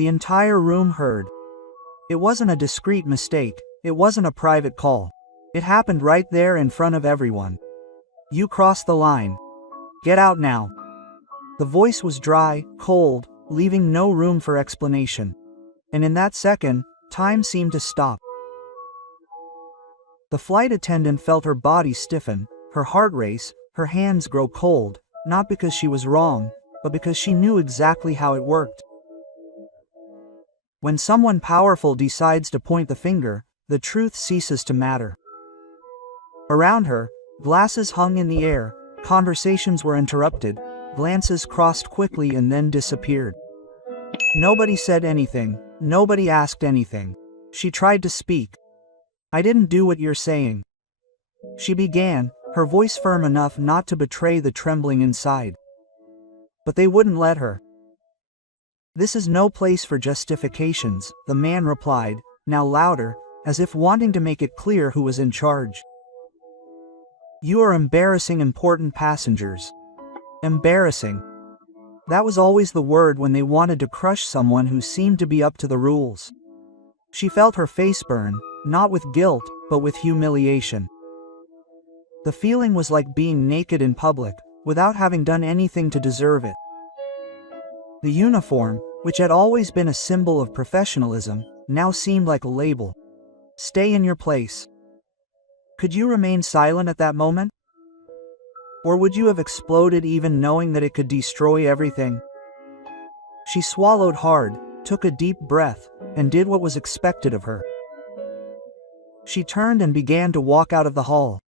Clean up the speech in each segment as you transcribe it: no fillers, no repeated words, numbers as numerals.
The entire room heard. It wasn't a discreet mistake, it wasn't a private call. It happened right there in front of everyone. You crossed the line. Get out now. The voice was dry, cold, leaving no room for explanation. And in that second, time seemed to stop. The flight attendant felt her body stiffen, her heart race, her hands grow cold, not because she was wrong, but because she knew exactly how it worked. When someone powerful decides to point the finger, the truth ceases to matter. Around her, glasses hung in the air, conversations were interrupted, glances crossed quickly and then disappeared. Nobody said anything, nobody asked anything. She tried to speak. I didn't do what you're saying. She began, her voice firm enough not to betray the trembling inside. But they wouldn't let her. This is no place for justifications, the man replied, now louder, as if wanting to make it clear who was in charge. You are embarrassing important passengers. Embarrassing. That was always the word when they wanted to crush someone who seemed to be up to the rules. She felt her face burn, not with guilt, but with humiliation. The feeling was like being naked in public, without having done anything to deserve it. The uniform, which had always been a symbol of professionalism, now seemed like a label. Stay in your place. Could you remain silent at that moment? Or would you have exploded even knowing that it could destroy everything? She swallowed hard, took a deep breath, and did what was expected of her. She turned and began to walk out of the hall.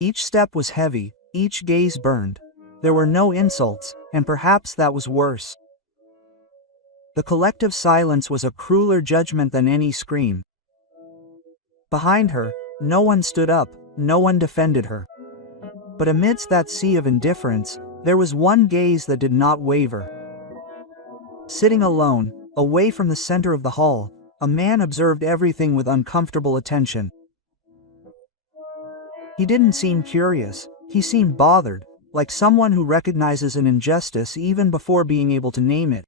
Each step was heavy, each gaze burned. There were no insults, and perhaps that was worse. The collective silence was a crueler judgment than any scream. Behind her, no one stood up, no one defended her. But amidst that sea of indifference, there was one gaze that did not waver. Sitting alone, away from the center of the hall, a man observed everything with uncomfortable attention. He didn't seem curious, he seemed bothered, like someone who recognizes an injustice even before being able to name it.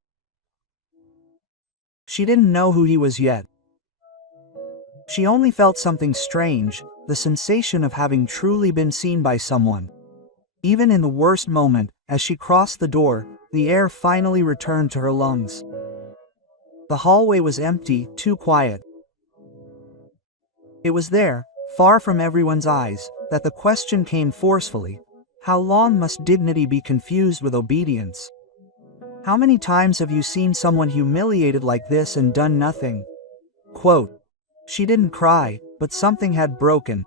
She didn't know who he was yet. She only felt something strange, the sensation of having truly been seen by someone. Even in the worst moment, as she crossed the door, the air finally returned to her lungs. The hallway was empty, too quiet. It was there, far from everyone's eyes, that the question came forcefully. How long must dignity be confused with obedience? How many times have you seen someone humiliated like this and done nothing? Quote, she didn't cry, but something had broken.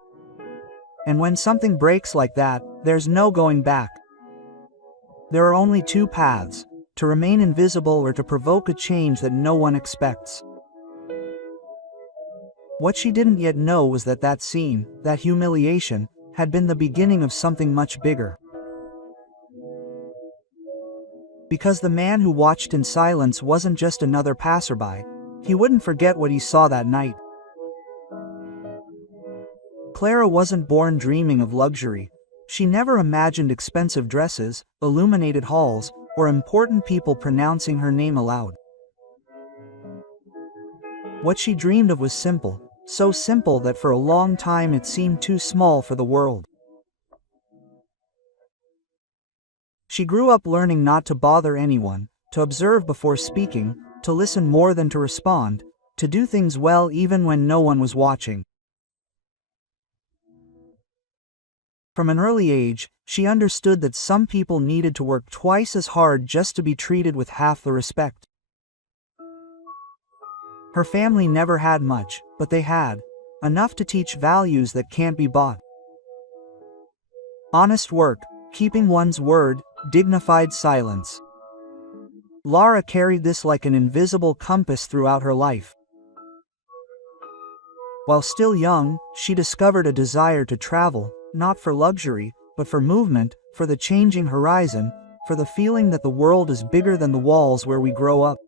And when something breaks like that, there's no going back. There are only two paths, to remain invisible or to provoke a change that no one expects. What she didn't yet know was that that scene, that humiliation, had been the beginning of something much bigger. Because the man who watched in silence wasn't just another passerby, he wouldn't forget what he saw that night. Clara wasn't born dreaming of luxury. She never imagined expensive dresses, illuminated halls, or important people pronouncing her name aloud. What she dreamed of was simple, so simple that for a long time it seemed too small for the world. She grew up learning not to bother anyone, to observe before speaking, to listen more than to respond, to do things well even when no one was watching. From an early age, she understood that some people needed to work twice as hard just to be treated with half the respect. Her family never had much, but they had enough to teach values that can't be bought. Honest work, keeping one's word, dignified silence. Lara carried this like an invisible compass throughout her life. While still young, she discovered a desire to travel, not for luxury, but for movement, for the changing horizon, for the feeling that the world is bigger than the walls where we grow up.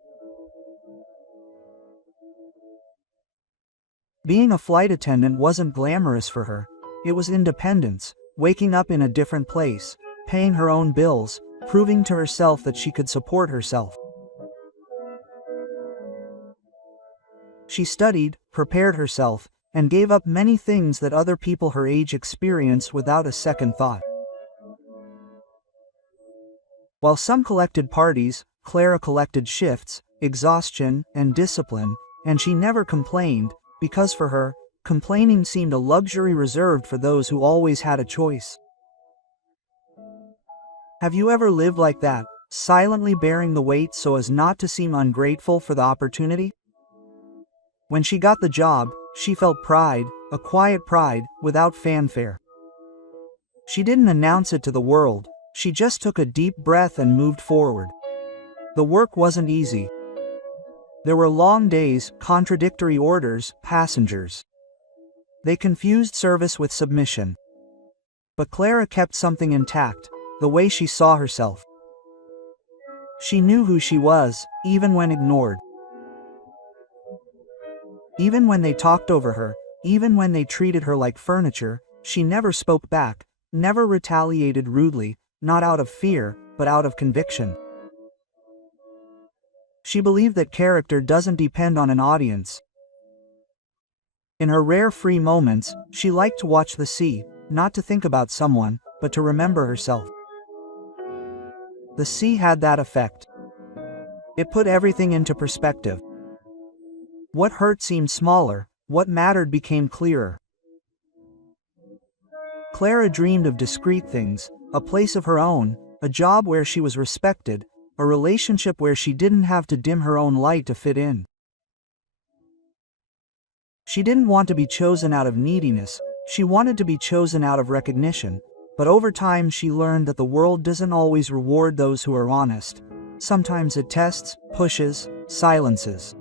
Being a flight attendant wasn't glamorous for her. It was independence, waking up in a different place, paying her own bills, proving to herself that she could support herself. She studied, prepared herself, and gave up many things that other people her age experienced without a second thought. While some collected parties, Clara collected shifts, exhaustion, and discipline, and she never complained, because for her, complaining seemed a luxury reserved for those who always had a choice. Have you ever lived like that, silently bearing the weight so as not to seem ungrateful for the opportunity? When she got the job, she felt pride, a quiet pride, without fanfare. She didn't announce it to the world, she just took a deep breath and moved forward. The work wasn't easy. There were long days, contradictory orders, passengers. They confused service with submission. But Clara kept something intact, the way she saw herself. She knew who she was, even when ignored. Even when they talked over her, even when they treated her like furniture, she never spoke back, never retaliated rudely, not out of fear, but out of conviction. She believed that character doesn't depend on an audience. In her rare free moments, she liked to watch the sea, not to think about someone, but to remember herself. The sea had that effect. It put everything into perspective. What hurt seemed smaller, what mattered became clearer. Clara dreamed of discreet things, a place of her own, a job where she was respected, a relationship where she didn't have to dim her own light to fit in. She didn't want to be chosen out of neediness, she wanted to be chosen out of recognition, but over time she learned that the world doesn't always reward those who are honest. Sometimes it tests, pushes, silences.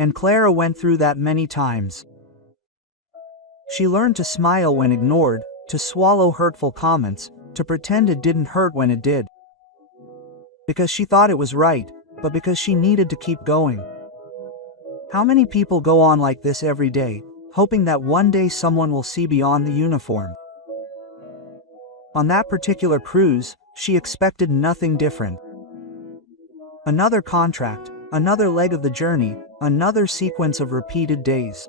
And Clara went through that many times. She learned to smile when ignored, to swallow hurtful comments, to pretend it didn't hurt when it did. Because she thought it was right, but because she needed to keep going. How many people go on like this every day, hoping that one day someone will see beyond the uniform? On that particular cruise, she expected nothing different. Another contract, another leg of the journey, another sequence of repeated days.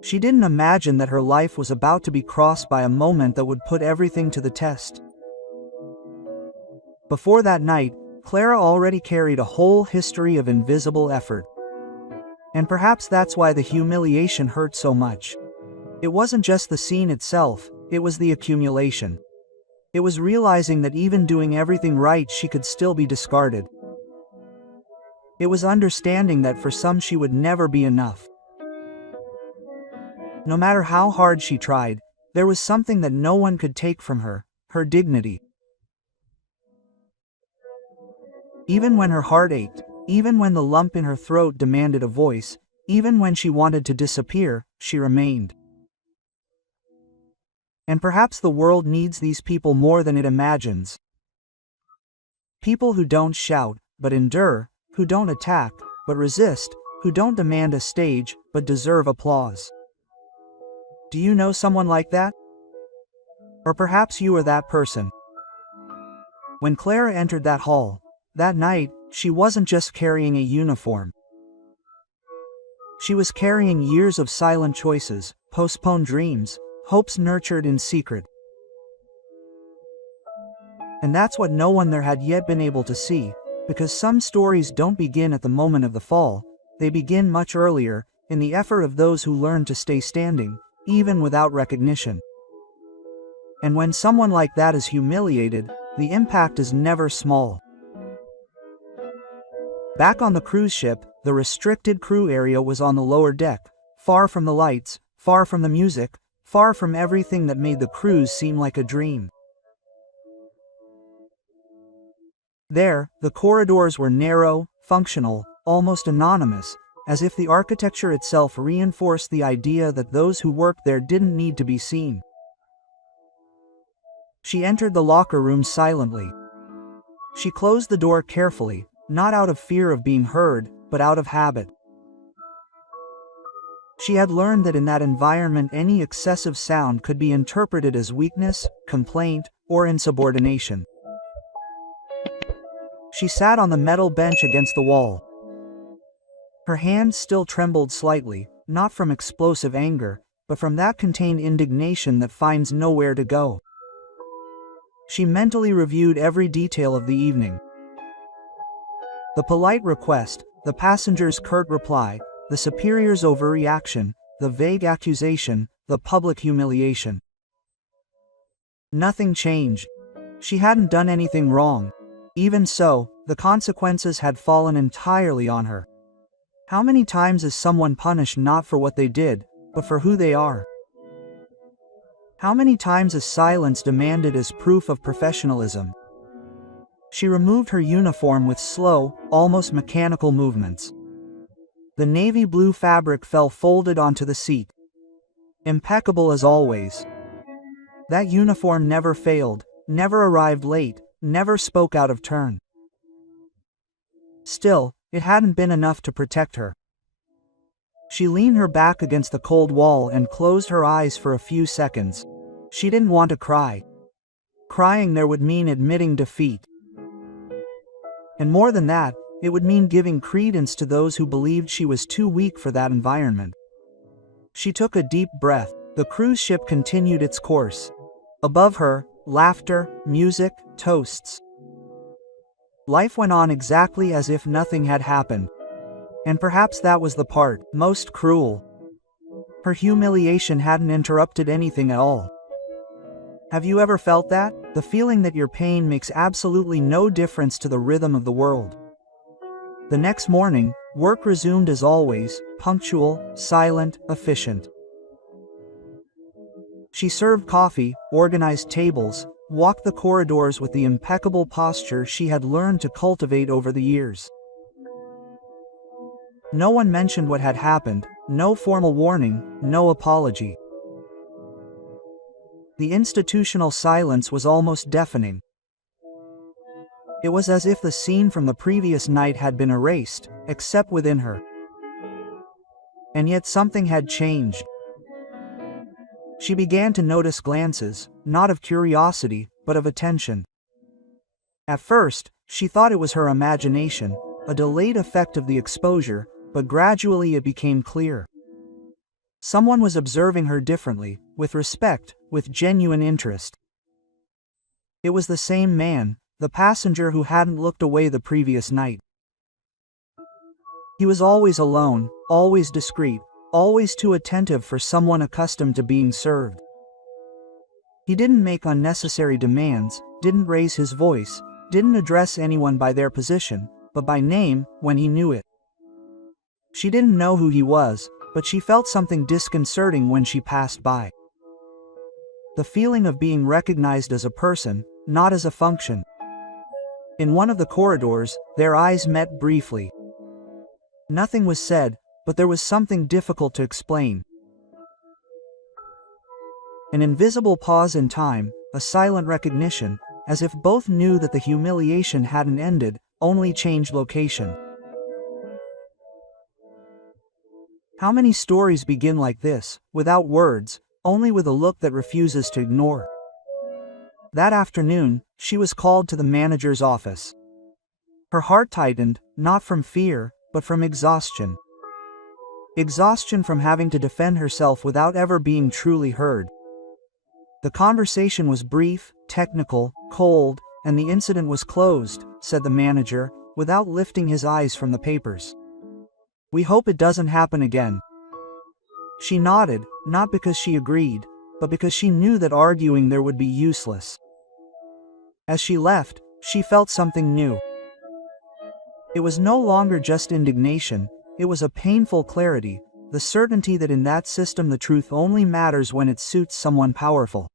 She didn't imagine that her life was about to be crossed by a moment that would put everything to the test. Before that night, Clara already carried a whole history of invisible effort. And perhaps that's why the humiliation hurt so much. It wasn't just the scene itself, it was the accumulation. It was realizing that even doing everything right she could still be discarded. It was understanding that for some she would never be enough. No matter how hard she tried, there was something that no one could take from her, her dignity. Even when her heart ached, even when the lump in her throat demanded a voice, even when she wanted to disappear, she remained. And perhaps the world needs these people more than it imagines. People who don't shout, but endure, who don't attack, but resist, who don't demand a stage, but deserve applause. Do you know someone like that? Or perhaps you are that person. When Clara entered that hall, that night, she wasn't just carrying a uniform. She was carrying years of silent choices, postponed dreams, hopes nurtured in secret. And that's what no one there had yet been able to see, because some stories don't begin at the moment of the fall, they begin much earlier, in the effort of those who learn to stay standing, even without recognition. And when someone like that is humiliated, the impact is never small. Back on the cruise ship, the restricted crew area was on the lower deck, far from the lights, far from the music, far from everything that made the cruise seem like a dream. There, the corridors were narrow, functional, almost anonymous, as if the architecture itself reinforced the idea that those who worked there didn't need to be seen. She entered the locker room silently. She closed the door carefully, not out of fear of being heard, but out of habit. She had learned that in that environment any excessive sound could be interpreted as weakness, complaint, or insubordination. She sat on the metal bench against the wall. Her hand still trembled slightly, not from explosive anger, but from that contained indignation that finds nowhere to go. She mentally reviewed every detail of the evening. The polite request, the passenger's curt reply, the superior's overreaction, the vague accusation, the public humiliation. Nothing changed. She hadn't done anything wrong. Even so, the consequences had fallen entirely on her. How many times is someone punished not for what they did, but for who they are? How many times is silence demanded as proof of professionalism? She removed her uniform with slow, almost mechanical movements. The navy blue fabric fell folded onto the seat. Impeccable as always. That uniform never failed, never arrived late, never spoke out of turn. Still, it hadn't been enough to protect her. She leaned her back against the cold wall and closed her eyes for a few seconds. She didn't want to cry. Crying there would mean admitting defeat. And more than that, it would mean giving credence to those who believed she was too weak for that environment. She took a deep breath. The cruise ship continued its course. Above her, laughter, music, toasts. Life went on exactly as if nothing had happened. And perhaps that was the part most cruel. Her humiliation hadn't interrupted anything at all. Have you ever felt that? The feeling that your pain makes absolutely no difference to the rhythm of the world. The next morning, work resumed as always, punctual, silent, efficient. She served coffee, organized tables, walked the corridors with the impeccable posture she had learned to cultivate over the years. No one mentioned what had happened, no formal warning, no apology. The institutional silence was almost deafening. It was as if the scene from the previous night had been erased, except within her. And yet something had changed. She began to notice glances, not of curiosity, but of attention. At first, she thought it was her imagination, a delayed effect of the exposure, but gradually it became clear. Someone was observing her differently, with respect, with genuine interest. It was the same man, the passenger who hadn't looked away the previous night. He was always alone, always discreet, always too attentive for someone accustomed to being served. He didn't make unnecessary demands, didn't raise his voice, didn't address anyone by their position, but by name, when he knew it. She didn't know who he was, but she felt something disconcerting when she passed by. The feeling of being recognized as a person, not as a function. In one of the corridors, their eyes met briefly. Nothing was said, but there was something difficult to explain. An invisible pause in time, a silent recognition, as if both knew that the humiliation hadn't ended, only changed location. How many stories begin like this, without words, only with a look that refuses to ignore? That afternoon, she was called to the manager's office. Her heart tightened, not from fear, but from exhaustion. Exhaustion from having to defend herself without ever being truly heard. The conversation was brief, technical, cold, and the incident was closed, said the manager, without lifting his eyes from the papers. We hope it doesn't happen again. She nodded, not because she agreed, but because she knew that arguing there would be useless. As she left, she felt something new. It was no longer just indignation, it was a painful clarity, the certainty that in that system the truth only matters when it suits someone powerful.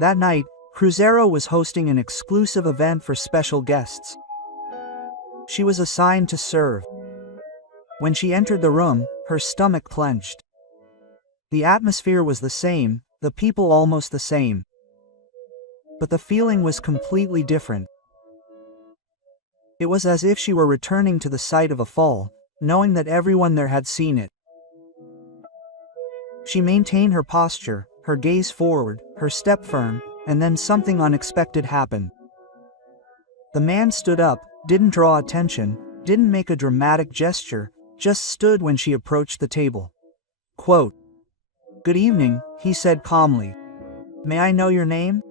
That night, Cruzeiro was hosting an exclusive event for special guests. She was assigned to serve. When she entered the room, her stomach clenched. The atmosphere was the same, the people almost the same. But the feeling was completely different. It was as if she were returning to the site of a fall, knowing that everyone there had seen it. She maintained her posture, her gaze forward, her step firm, and then something unexpected happened. The man stood up, didn't draw attention, Didn't make a dramatic gesture, just stood when she approached the table. Quote, "Good evening," he said calmly. "May I know your name?"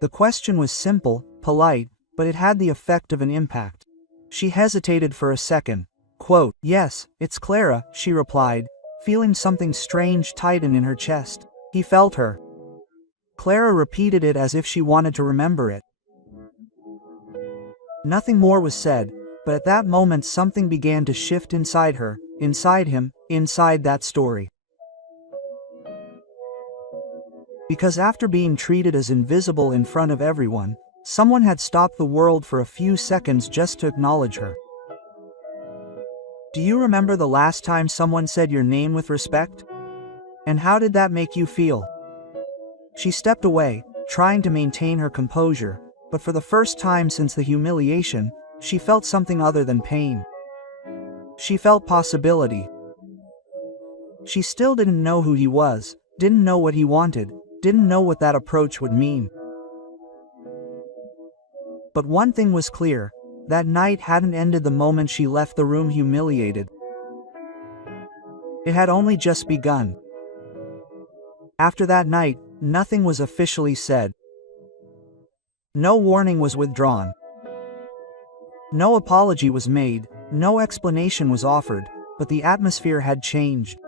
The question was simple, polite, but it had the effect of an impact. She hesitated for a second. Quote, "Yes, it's Clara," she replied, feeling something strange tighten in her chest. He felt her. Clara repeated it as if she wanted to remember it. Nothing more was said, but at that moment something began to shift inside her, inside him, inside that story. Because after being treated as invisible in front of everyone, someone had stopped the world for a few seconds just to acknowledge her. Do you remember the last time someone said your name with respect? And how did that make you feel? She stepped away, trying to maintain her composure, but for the first time since the humiliation, she felt something other than pain. She felt possibility. She still didn't know who he was, didn't know what he wanted, didn't know what that approach would mean. But one thing was clear, that night hadn't ended the moment she left the room humiliated. It had only just begun. After that night, nothing was officially said. No warning was withdrawn. No apology was made, no explanation was offered, but the atmosphere had changed.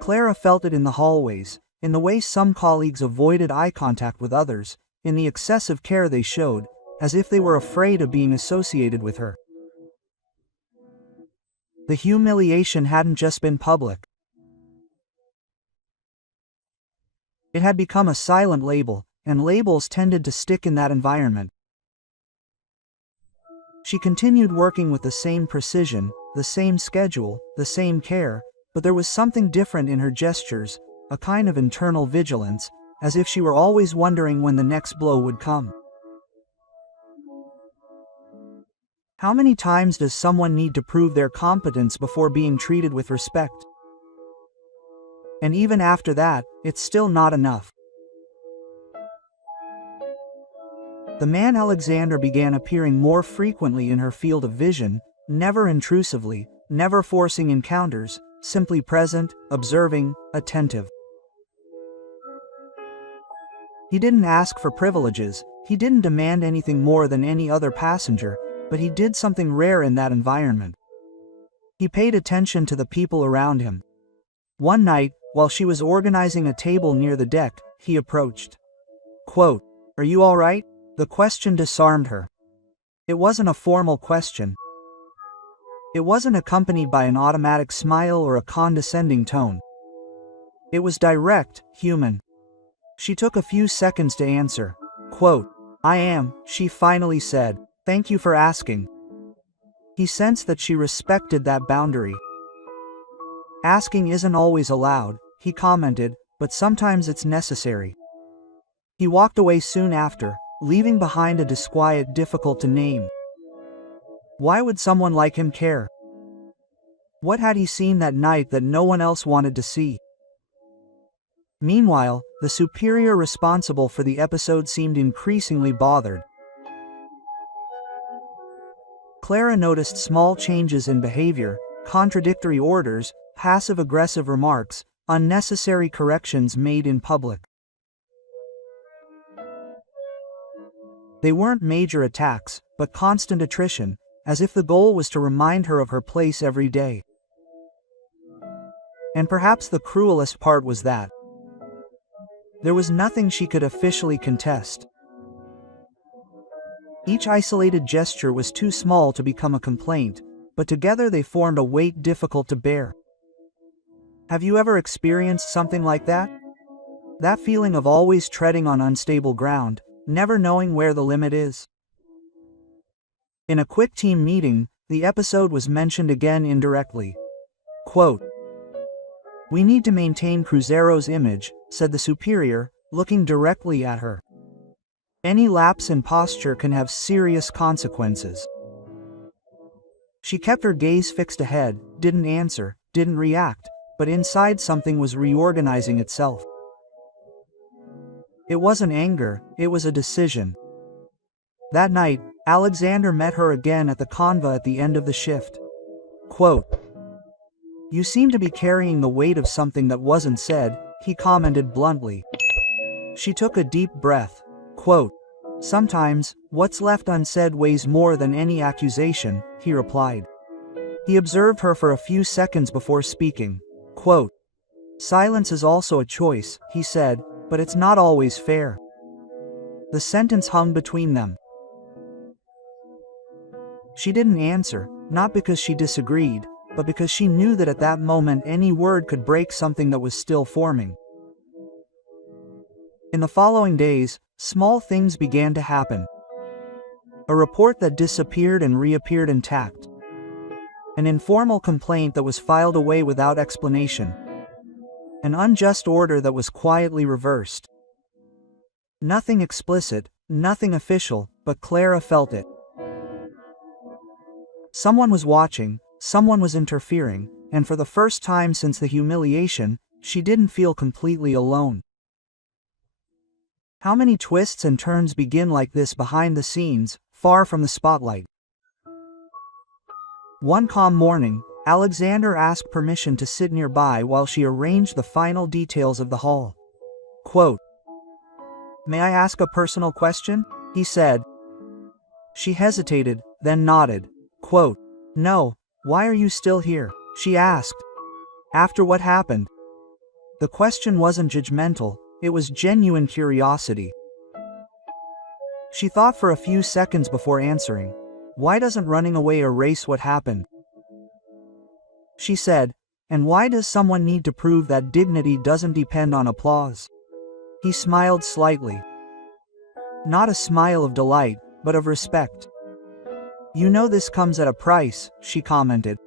Clara felt it in the hallways, in the way some colleagues avoided eye contact with others, in the excessive care they showed, as if they were afraid of being associated with her. The humiliation hadn't just been public. It had become a silent label, and labels tended to stick in that environment. She continued working with the same precision, the same schedule, the same care, but there was something different in her gestures, a kind of internal vigilance, as if she were always wondering when the next blow would come. How many times does someone need to prove their competence before being treated with respect? And even after that, it's still not enough. The man Alexander began appearing more frequently in her field of vision, never intrusively, never forcing encounters, simply present, observing, attentive. He didn't ask for privileges, he didn't demand anything more than any other passenger, but he did something rare in that environment. He paid attention to the people around him. One night, while she was organizing a table near the deck, he approached. Quote, "Are you all right?" The question disarmed her. It wasn't a formal question. It wasn't accompanied by an automatic smile or a condescending tone. It was direct, human. She took a few seconds to answer. Quote, "I am," she finally said. "Thank you for asking." He sensed that she respected that boundary. Asking isn't always allowed, he commented, but sometimes it's necessary. He walked away soon after, leaving behind a disquiet difficult to name. Why would someone like him care? What had he seen that night that no one else wanted to see? Meanwhile, the superior responsible for the episode seemed increasingly bothered. Clara noticed small changes in behavior, contradictory orders, passive-aggressive remarks, unnecessary corrections made in public. They weren't major attacks, but constant attrition, as if the goal was to remind her of her place every day. And perhaps the cruelest part was that there was nothing she could officially contest. Each isolated gesture was too small to become a complaint, but together they formed a weight difficult to bear. Have you ever experienced something like that? That feeling of always treading on unstable ground, never knowing where the limit is? In a quick team meeting, the episode was mentioned again indirectly. Quote, "We need to maintain Cruzeiro's image," said the superior, looking directly at her. "Any lapse in posture can have serious consequences." She kept her gaze fixed ahead, didn't answer, didn't react, but inside something was reorganizing itself. It wasn't anger, it was a decision. That night, Alexander met her again at the conva at the end of the shift. Quote, "You seem to be carrying the weight of something that wasn't said," he commented bluntly. She took a deep breath. Quote, "Sometimes, what's left unsaid weighs more than any accusation," he replied. He observed her for a few seconds before speaking. Quote, "Silence is also a choice," he said, "but it's not always fair." The sentence hung between them. She didn't answer, not because she disagreed, but because she knew that at that moment any word could break something that was still forming. In the following days, small things began to happen. A report that disappeared and reappeared intact. An informal complaint that was filed away without explanation. An unjust order that was quietly reversed. Nothing explicit, nothing official, but Clara felt it. Someone was watching, someone was interfering, and for the first time since the humiliation, she didn't feel completely alone. How many twists and turns begin like this behind the scenes, far from the spotlight? One calm morning, Alexander asked permission to sit nearby while she arranged the final details of the hall. Quote, "May I ask a personal question?" he said. She hesitated, then nodded. Quote, "No, why are you still here?" she asked. After what happened? The question wasn't judgmental, it was genuine curiosity. She thought for a few seconds before answering. Why doesn't running away erase what happened? She said, and why does someone need to prove that dignity doesn't depend on applause? He smiled slightly. Not a smile of delight, but of respect. "You know this comes at a price," she commented.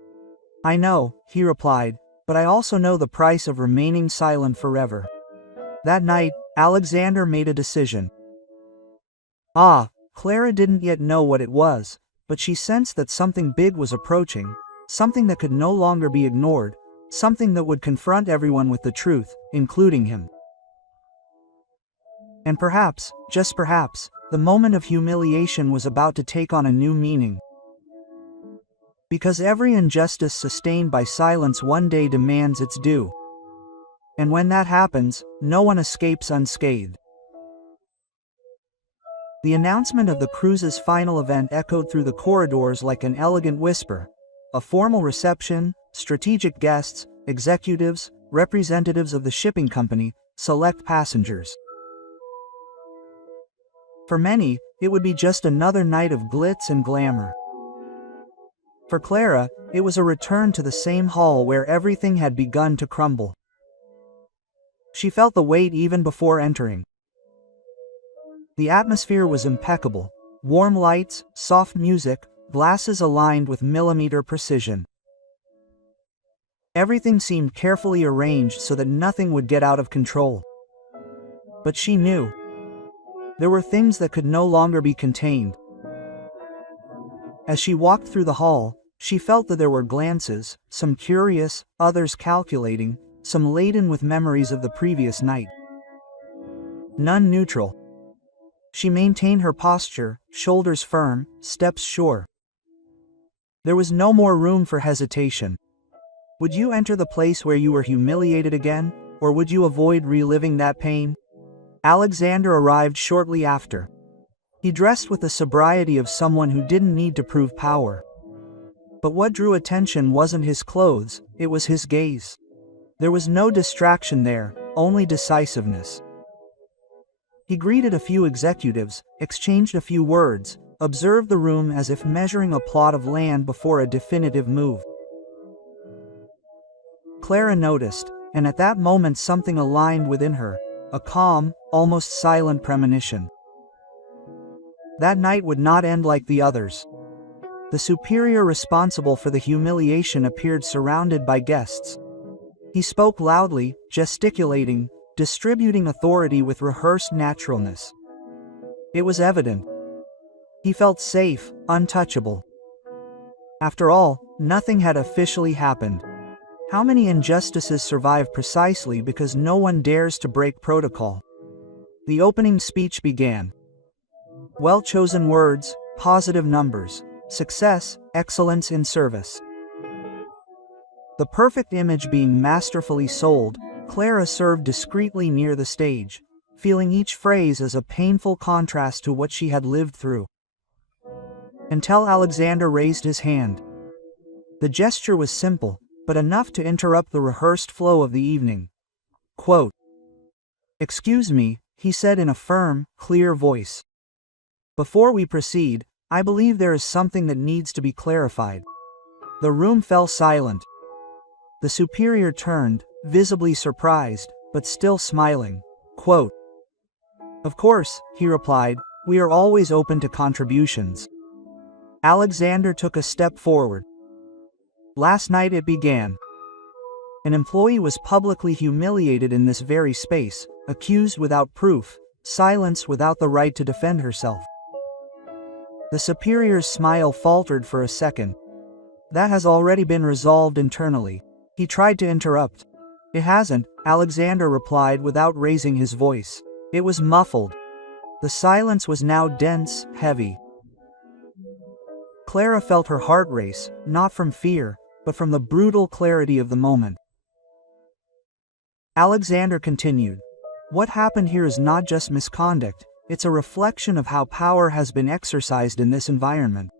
"I know," he replied, "but I also know the price of remaining silent forever." That night, Alexander made a decision. Clara didn't yet know what it was, but she sensed that something big was approaching, something that could no longer be ignored, something that would confront everyone with the truth, including him. And perhaps, just perhaps, the moment of humiliation was about to take on a new meaning. Because every injustice sustained by silence one day demands its due. And when that happens, no one escapes unscathed. The announcement of the cruise's final event echoed through the corridors like an elegant whisper. A formal reception, strategic guests, executives, representatives of the shipping company, select passengers. For many, it would be just another night of glitz and glamour. For Clara, it was a return to the same hall where everything had begun to crumble. She felt the weight even before entering. The atmosphere was impeccable. Warm lights, soft music, glasses aligned with millimeter precision. Everything seemed carefully arranged so that nothing would get out of control. But she knew. There were things that could no longer be contained. As she walked through the hall, she felt that there were glances, some curious, others calculating, some laden with memories of the previous night. None neutral. She maintained her posture, shoulders firm, steps sure. There was no more room for hesitation. Would you enter the place where you were humiliated again, or would you avoid reliving that pain? Alexander arrived shortly after. He dressed with the sobriety of someone who didn't need to prove power. But what drew attention wasn't his clothes, it was his gaze. There was no distraction there, only decisiveness. He greeted a few executives, exchanged a few words, observed the room as if measuring a plot of land before a definitive move. Clara noticed, and at that moment something aligned within her, a calm, almost silent premonition. That night would not end like the others. The superior responsible for the humiliation appeared surrounded by guests. He spoke loudly, gesticulating, distributing authority with rehearsed naturalness. It was evident. He felt safe, untouchable. After all, nothing had officially happened. How many injustices survive precisely because no one dares to break protocol? The opening speech began. Well-chosen words, positive numbers, success, excellence in service. The perfect image being masterfully sold, Clara served discreetly near the stage, feeling each phrase as a painful contrast to what she had lived through. Until Alexander raised his hand. The gesture was simple, but enough to interrupt the rehearsed flow of the evening. Quote, "Excuse me," he said in a firm, clear voice. "Before we proceed, I believe there is something that needs to be clarified." The room fell silent. The superior turned, visibly surprised, but still smiling. Quote, "Of course," he replied, "we are always open to contributions." Alexander took a step forward. "Last night it began. An employee was publicly humiliated in this very space, accused without proof, silenced without the right to defend herself." The superior's smile faltered for a second. "That has already been resolved internally." He tried to interrupt. "It hasn't," Alexander replied without raising his voice. It was muffled. The silence was now dense, heavy. Clara felt her heart race, not from fear, but from the brutal clarity of the moment. Alexander continued, "What happened here is not just misconduct, it's a reflection of how power has been exercised in this environment."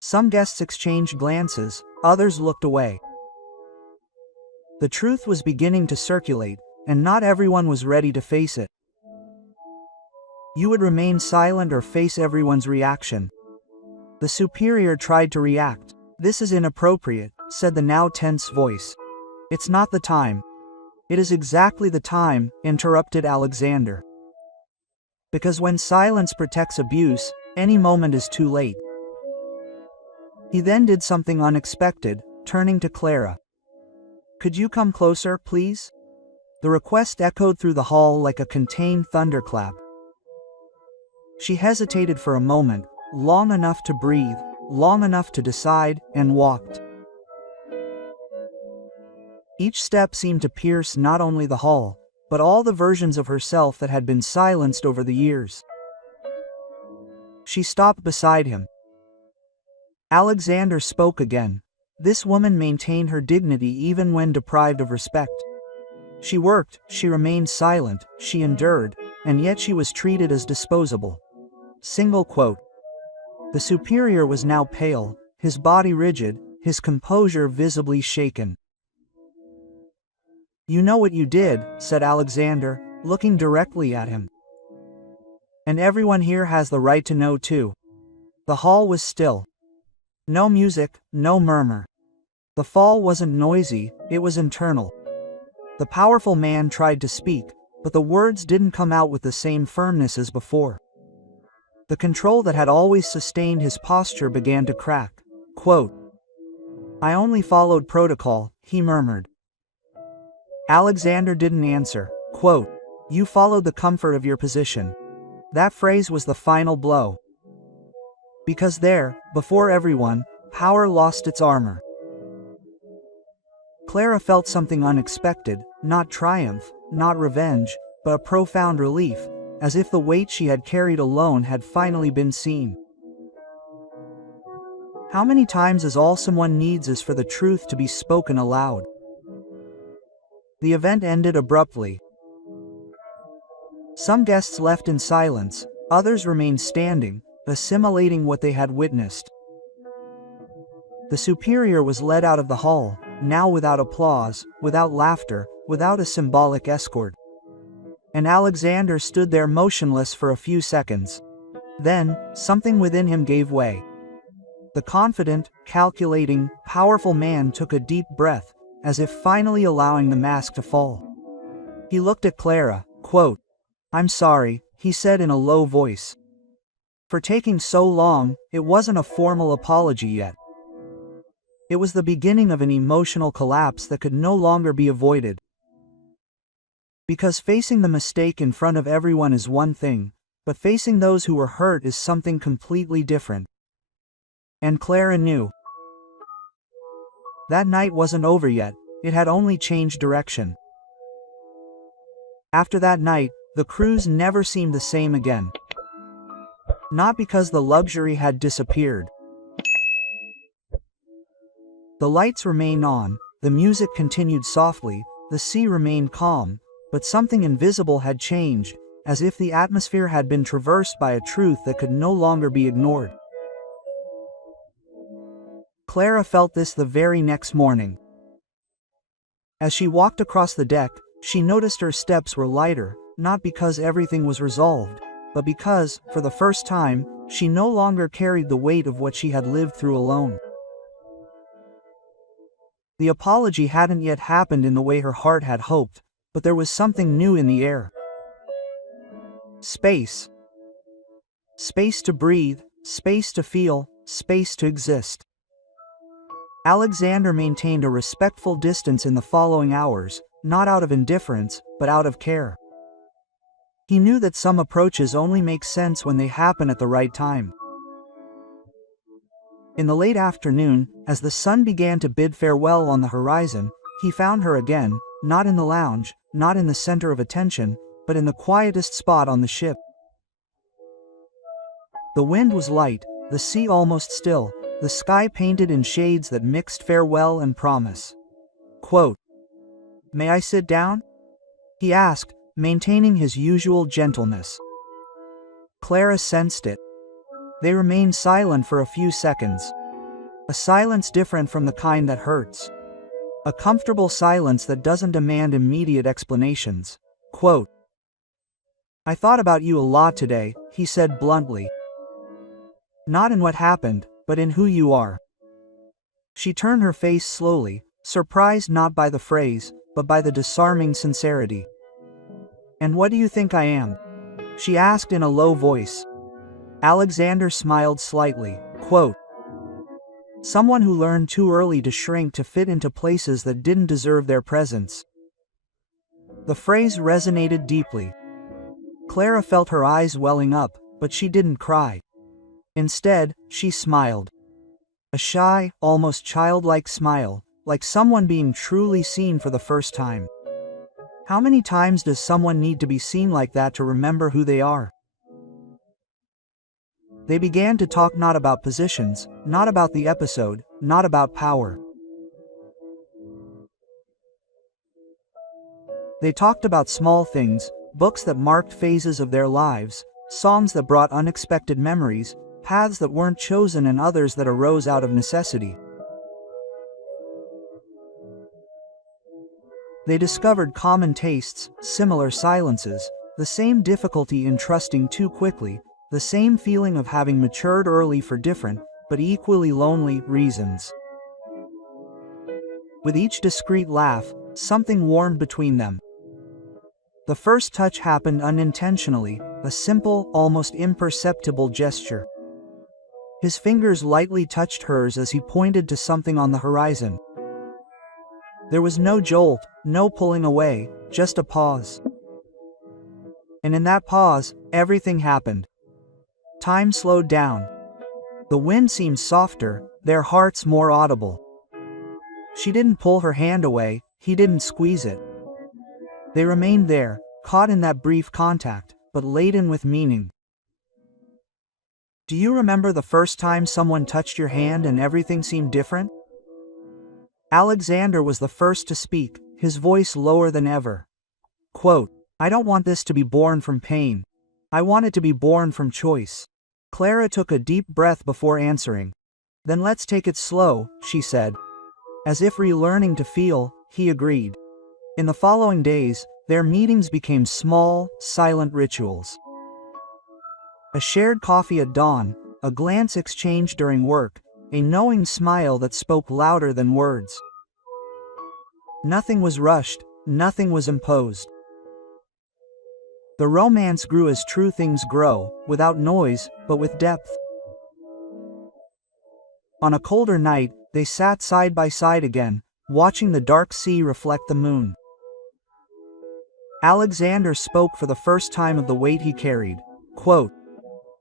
Some guests exchanged glances, others looked away. The truth was beginning to circulate, and not everyone was ready to face it. You would remain silent or face everyone's reaction. The superior tried to react. "This is inappropriate," said the now tense voice. "It's not the time." "It is exactly the time," interrupted Alexander. "Because when silence protects abuse, any moment is too late." He then did something unexpected, turning to Clara. "Could you come closer, please?" The request echoed through the hall like a contained thunderclap. She hesitated for a moment, long enough to breathe, long enough to decide, and walked. Each step seemed to pierce not only the hall, but all the versions of herself that had been silenced over the years. She stopped beside him. Alexander spoke again. This woman maintained her dignity even when deprived of respect. She worked, she remained silent, she endured, and yet she was treated as disposable. Single quote. The superior was now pale, his body rigid, his composure visibly shaken. "You know what you did," said Alexander, looking directly at him. "And everyone here has the right to know too." The hall was still. No music, no murmur. The fall wasn't noisy, it was internal. The powerful man tried to speak, but the words didn't come out with the same firmness as before. The control that had always sustained his posture began to crack. Quote, "I only followed protocol," he murmured. Alexander didn't answer. Quote, "You followed the comfort of your position." That phrase was the final blow. Because there, before everyone, power lost its armor. Clara felt something unexpected, not triumph, not revenge, but a profound relief, as if the weight she had carried alone had finally been seen. How many times is all someone needs is for the truth to be spoken aloud? The event ended abruptly. Some guests left in silence, others remained standing, assimilating what they had witnessed. The superior was led out of the hall, now without applause, without laughter, without a symbolic escort. And Alexander stood there motionless for a few seconds. Then, something within him gave way. The confident, calculating, powerful man took a deep breath, as if finally allowing the mask to fall. He looked at Clara. Quote, "I'm sorry," he said in a low voice. "For taking so long." It wasn't a formal apology yet. It was the beginning of an emotional collapse that could no longer be avoided. Because facing the mistake in front of everyone is one thing, but facing those who were hurt is something completely different. And Clara knew. That night wasn't over yet, it had only changed direction. After that night, the cruise never seemed the same again. Not because the luxury had disappeared. The lights remained on, the music continued softly, the sea remained calm, but something invisible had changed, as if the atmosphere had been traversed by a truth that could no longer be ignored. Clara felt this the very next morning. As she walked across the deck, she noticed her steps were lighter, not because everything was resolved, but because, for the first time, she no longer carried the weight of what she had lived through alone. The apology hadn't yet happened in the way her heart had hoped, but there was something new in the air. Space. Space to breathe, space to feel, space to exist. Alexander maintained a respectful distance in the following hours, not out of indifference, but out of care. He knew that some approaches only make sense when they happen at the right time. In the late afternoon, as the sun began to bid farewell on the horizon, he found her again, not in the lounge, not in the center of attention, but in the quietest spot on the ship. The wind was light, the sea almost still, the sky painted in shades that mixed farewell and promise. Quote, "May I sit down?" he asked, maintaining his usual gentleness. Clara sensed it. They remained silent for a few seconds. A silence different from the kind that hurts. A comfortable silence that doesn't demand immediate explanations. Quote, "I thought about you a lot today," he said bluntly. "Not in what happened, but in who you are." She turned her face slowly, surprised not by the phrase, but by the disarming sincerity. "And what do you think I am?" she asked in a low voice. Alexander smiled slightly. Quote, "Someone who learned too early to shrink to fit into places that didn't deserve their presence." The phrase resonated deeply. Clara felt her eyes welling up, but she didn't cry. Instead, she smiled. A shy, almost childlike smile, like someone being truly seen for the first time. How many times does someone need to be seen like that to remember who they are? They began to talk not about positions, not about the episode, not about power. They talked about small things, books that marked phases of their lives, songs that brought unexpected memories, paths that weren't chosen and others that arose out of necessity. They discovered common tastes, similar silences, the same difficulty in trusting too quickly, the same feeling of having matured early for different, but equally lonely, reasons. With each discreet laugh, something warmed between them. The first touch happened unintentionally, a simple, almost imperceptible gesture. His fingers lightly touched hers as he pointed to something on the horizon. There was no jolt, no pulling away, just a pause. And in that pause, everything happened. Time slowed down. The wind seemed softer, their hearts more audible. She didn't pull her hand away, he didn't squeeze it. They remained there, caught in that brief contact, but laden with meaning. Do you remember the first time someone touched your hand and everything seemed different? Alexander was the first to speak, his voice lower than ever. Quote, "I don't want this to be born from pain. I want it to be born from choice." Clara took a deep breath before answering. "Then let's take it slow," she said. As if relearning to feel, he agreed. In the following days, their meetings became small, silent rituals. A shared coffee at dawn, a glance exchanged during work, a knowing smile that spoke louder than words. Nothing was rushed, nothing was imposed. The romance grew as true things grow, without noise, but with depth. On a colder night, they sat side by side again, watching the dark sea reflect the moon. Alexander spoke for the first time of the weight he carried. Quote,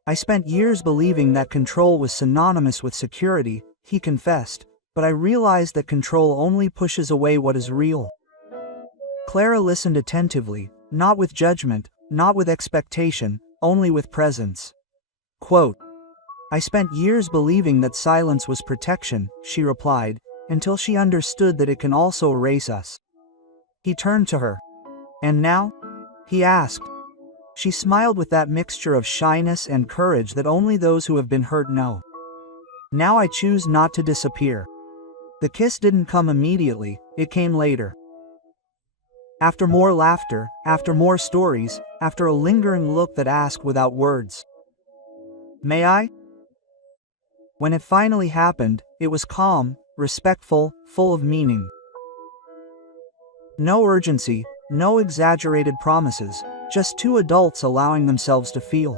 "I spent years believing that control was synonymous with security," he confessed, "but I realized that control only pushes away what is real." Clara listened attentively, not with judgment, not with expectation, only with presence. Quote, "I spent years believing that silence was protection," she replied, "until she understood that it can also erase us." He turned to her. "And now?" he asked. She smiled with that mixture of shyness and courage that only those who have been hurt know. "Now I choose not to disappear." The kiss didn't come immediately, it came later. After more laughter, after more stories, after a lingering look that asked without words, "May I?" When it finally happened, it was calm, respectful, full of meaning. No urgency, no exaggerated promises, just two adults allowing themselves to feel.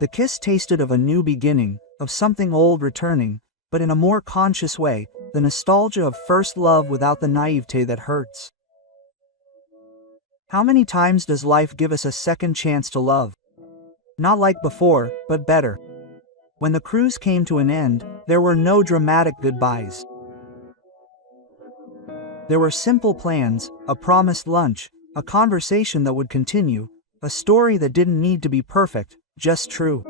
The kiss tasted of a new beginning, of something old returning, but in a more conscious way, the nostalgia of first love without the naivete that hurts. How many times does life give us a second chance to love? Not like before, but better. When the cruise came to an end, there were no dramatic goodbyes. There were simple plans, a promised lunch, a conversation that would continue, a story that didn't need to be perfect, just true.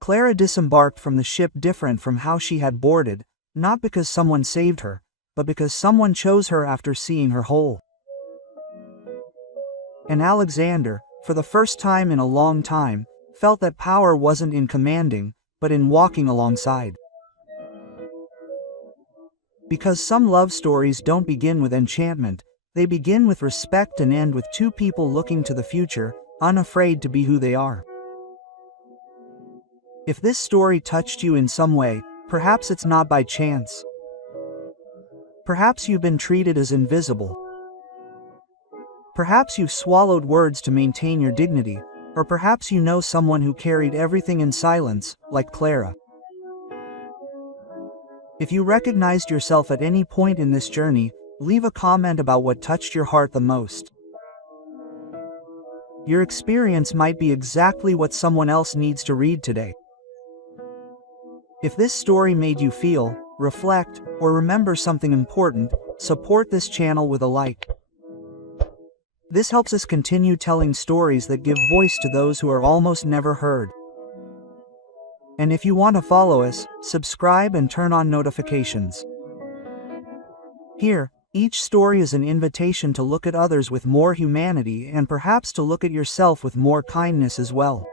Clara disembarked from the ship different from how she had boarded, not because someone saved her, but because someone chose her after seeing her whole. And Alexander, for the first time in a long time, felt that power wasn't in commanding, but in walking alongside. Because some love stories don't begin with enchantment, they begin with respect and end with two people looking to the future, unafraid to be who they are. If this story touched you in some way, perhaps it's not by chance. Perhaps you've been treated as invisible. Perhaps you've swallowed words to maintain your dignity, or perhaps you know someone who carried everything in silence, like Clara. If you recognized yourself at any point in this journey, leave a comment about what touched your heart the most. Your experience might be exactly what someone else needs to read today. If this story made you feel, reflect, or remember something important, support this channel with a like. This helps us continue telling stories that give voice to those who are almost never heard. And if you want to follow us, subscribe and turn on notifications. Here, each story is an invitation to look at others with more humanity and perhaps to look at yourself with more kindness as well.